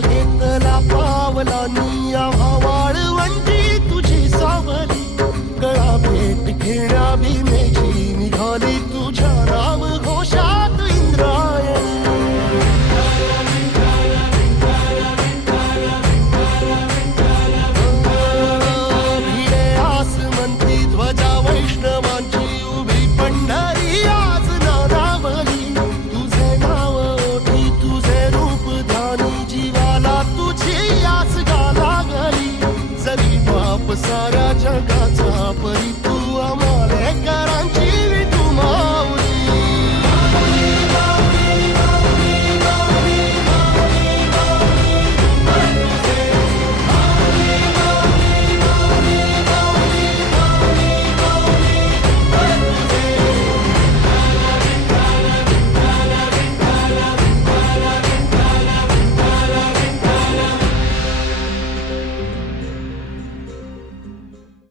घेतला पावला नी such a